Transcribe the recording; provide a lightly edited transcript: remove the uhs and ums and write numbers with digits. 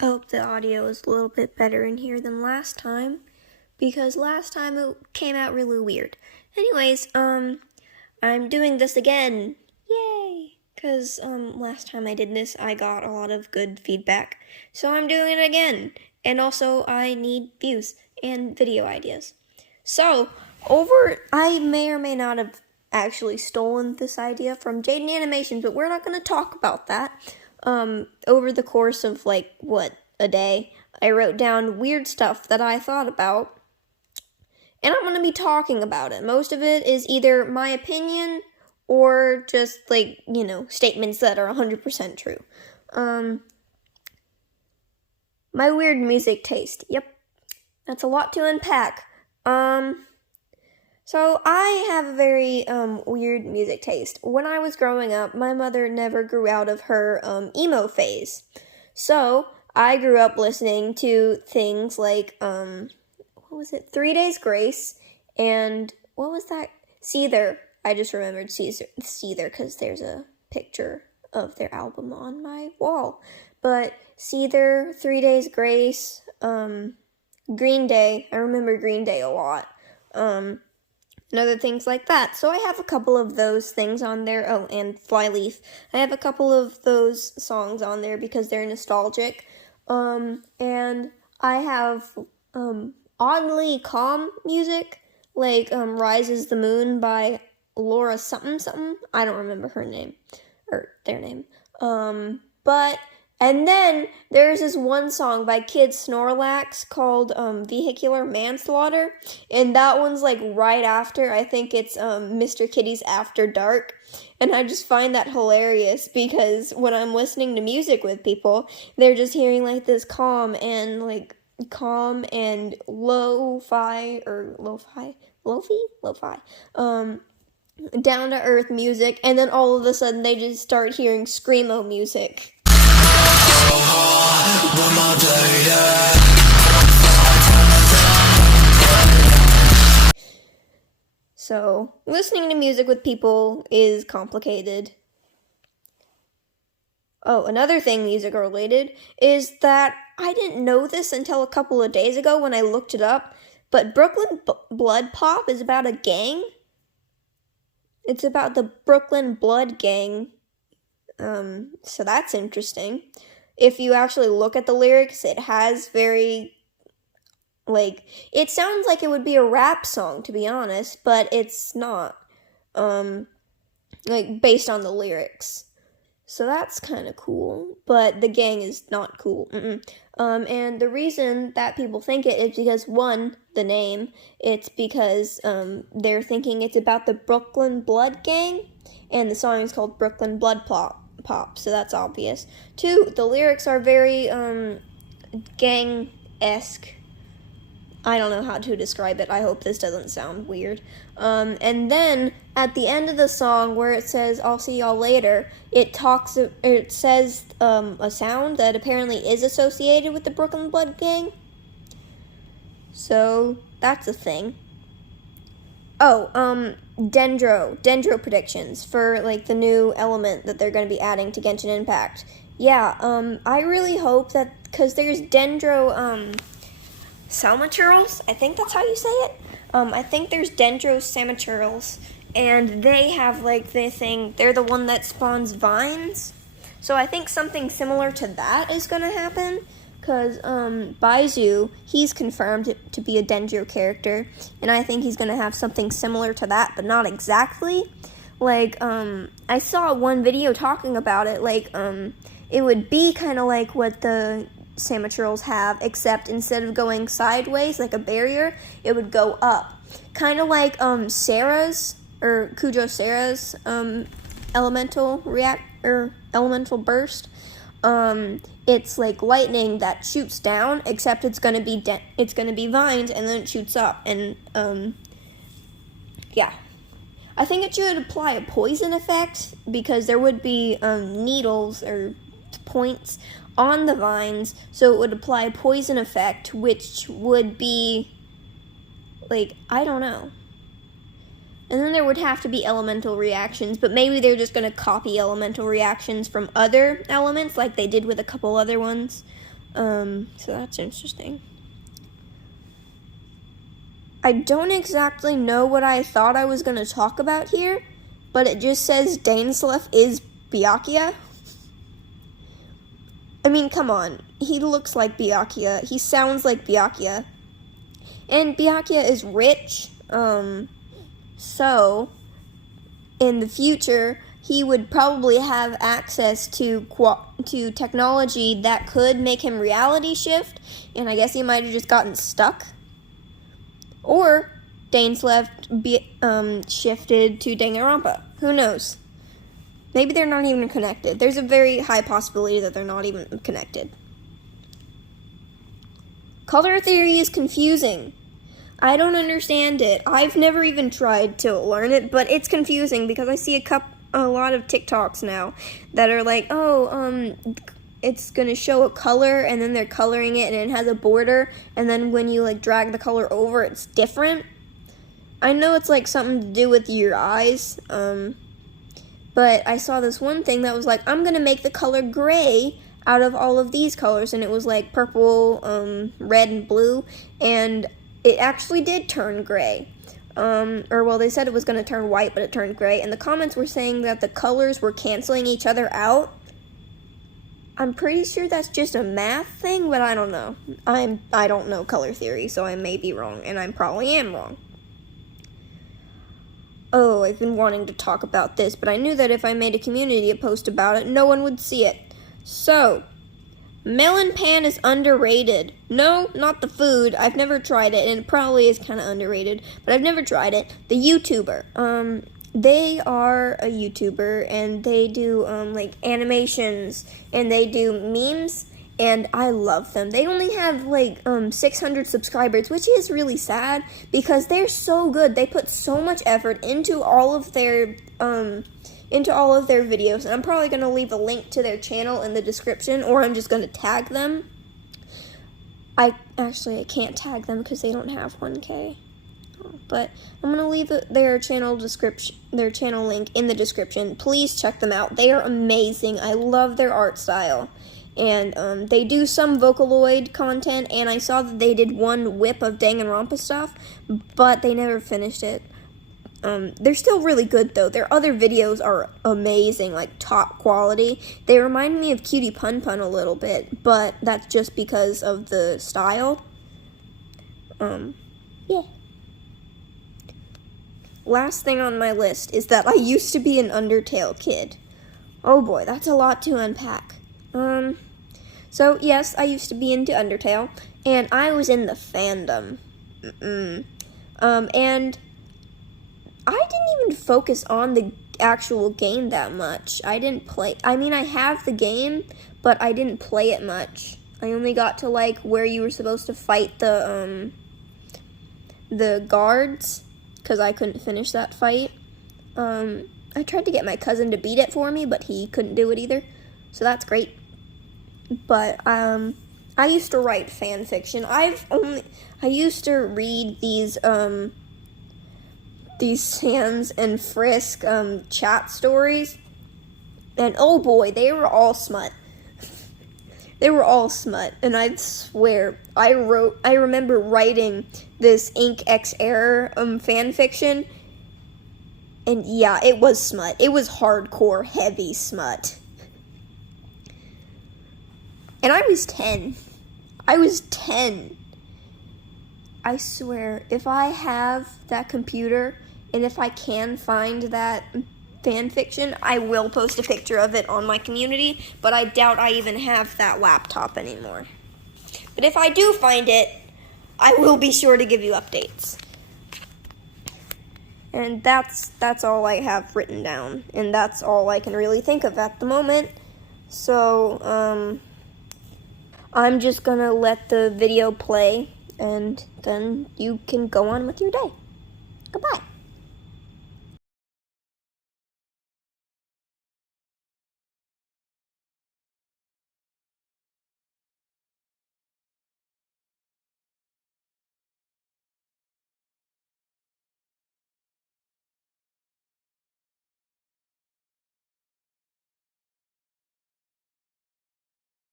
I hope the audio is a little bit better in here than last time, because last time it came out really weird. Anyways, I'm doing this again. Yay! Because, last time I did this, I got a lot of good feedback. So I'm doing it again. And also, I need views and video ideas. So, I may or may not have actually stolen this idea from Jaden Animations, but we're not going to talk about that. Over the course of, a day, I wrote down weird stuff that I thought about, and I'm going to be talking about it. Most of it is either my opinion or just, statements that are 100% true. My weird music taste. Yep, that's a lot to unpack. So I have a very, weird music taste. When I was growing up, my mother never grew out of her, emo phase. So I grew up listening to things like, 3 Days Grace, and what was that? Seether. I just remembered Seether because there's a picture of their album on my wall. But Seether, 3 Days Grace, Green Day. I remember Green Day a lot. And other things like that. So I have a couple of those things on there. Oh, and Flyleaf. I have a couple of those songs on there because they're nostalgic. And I have, oddly calm music, like, Rises the Moon by Laura something. I don't remember her name, or their name. And then there's this one song by Kid Snorlax called Vehicular Manslaughter, and that one's right after, I think it's Mr. Kitty's After Dark, and I just find that hilarious because when I'm listening to music with people, they're just hearing this calm and lo-fi, down to earth music, and then all of a sudden they just start hearing screamo music. So, listening to music with people is complicated. Oh, another thing music related is that I didn't know this until a couple of days ago when I looked it up, but Brooklyn Blood Pop is about a gang. It's about the Brooklyn Blood Gang. So that's interesting. If you actually look at the lyrics, it has very, it sounds like it would be a rap song, to be honest, but it's not, based on the lyrics. So that's kind of cool, but the gang is not cool. And the reason that people think it is because, one, the name, it's because, they're thinking it's about the Brooklyn Blood Gang, and the song is called Brooklyn Blood Pop, so that's obvious. Two, the lyrics are very, gang-esque. I don't know how to describe it. I hope this doesn't sound weird. And then, at the end of the song, where it says, "I'll see y'all later," it says, a sound that apparently is associated with the Brooklyn Blood Gang. So, that's a thing. Oh, Dendro predictions for, the new element that they're going to be adding to Genshin Impact. Yeah, I really hope that, because there's Dendro, Salmaturals? I think that's how you say it. I think there's Dendro Salmaturals, and they have, they're the one that spawns vines. So I think something similar to that is going to happen. Because, Baizu, he's confirmed to be a Dendro character, and I think he's going to have something similar to that, but not exactly. I saw one video talking about it, it would be kind of like what the Salmaturals have, except instead of going sideways, like a barrier, it would go up. Kind of like, Sarah's, or Kujo Sarah's, elemental burst. It's like lightning that shoots down, except it's gonna be vines, and then it shoots up, and, yeah. I think it should apply a poison effect, because there would be, needles, or points on the vines, so it would apply a poison effect, which would be, I don't know. And then there would have to be elemental reactions, but maybe they're just going to copy elemental reactions from other elements, like they did with a couple other ones. So that's interesting. I don't exactly know what I thought I was going to talk about here, but it just says Dainsleif is Byakuya. I mean, come on. He looks like Byakuya. He sounds like Byakuya. And Byakuya is rich, so in the future, he would probably have access to technology that could make him reality shift, and I guess he might have just gotten stuck. Or Dainsleif shifted to Danganronpa. Who knows? Maybe they're not even connected. There's a very high possibility that they're not even connected. Color theory is confusing. I don't understand it. I've never even tried to learn it, but it's confusing because I see a lot of TikToks now that are like, it's gonna show a color and then they're coloring it and it has a border, and then when you like drag the color over, it's different. I know it's like something to do with your eyes, but I saw this one thing that was like, I'm gonna make the color gray out of all of these colors, and it was like purple, red, and blue, and it actually did turn gray. They said it was going to turn white, but it turned gray, and the comments were saying that the colors were canceling each other out. I'm pretty sure that's just a math thing, but I don't know. I don't know color theory, so I may be wrong, and I probably am wrong. Oh, I've been wanting to talk about this, but I knew that if I made a community post about it, no one would see it. So, melon pan is underrated. No, not the food. I've never tried it, and it probably is kind of underrated, but I've never tried it. The YouTuber. They are a YouTuber, and they do, like, animations, and they do memes, and I love them. They only have, like, 600 subscribers, which is really sad, because they're so good. They put so much effort into all of their videos, and I'm probably going to leave a link to their channel in the description, or I'm just going to tag them. I can't tag them because they don't have 1K, but I'm going to leave their channel link in the description. Please check them out. They are amazing. I love their art style, and they do some Vocaloid content, and I saw that they did one whip of Danganronpa stuff, but they never finished it. They're still really good, though. Their other videos are amazing, like top quality. They remind me of Cutie Pun Pun a little bit, but that's just because of the style. Yeah. Last thing on my list is that I used to be an Undertale kid. Oh boy, that's a lot to unpack. So yes, I used to be into Undertale, and I was in the fandom. And I didn't even focus on the actual game that much. I have the game, but I didn't play it much. I only got to, like, where you were supposed to fight the guards, because I couldn't finish that fight. I tried to get my cousin to beat it for me, but he couldn't do it either, so that's great. But, I used to write fan fiction. I used to read these Sans and Frisk chat stories, and oh boy, they were all smut. They were all smut, and I'd swear, I remember writing this Ink X Error fan fiction, and yeah, it was smut. It was hardcore, heavy smut. And I was 10. I swear, if I have that computer, and if I can find that fan fiction, I will post a picture of it on my community, but I doubt I even have that laptop anymore. But if I do find it, I will be sure to give you updates. And that's all I have written down, and that's all I can really think of at the moment. So, I'm just gonna let the video play, and then you can go on with your day. Goodbye.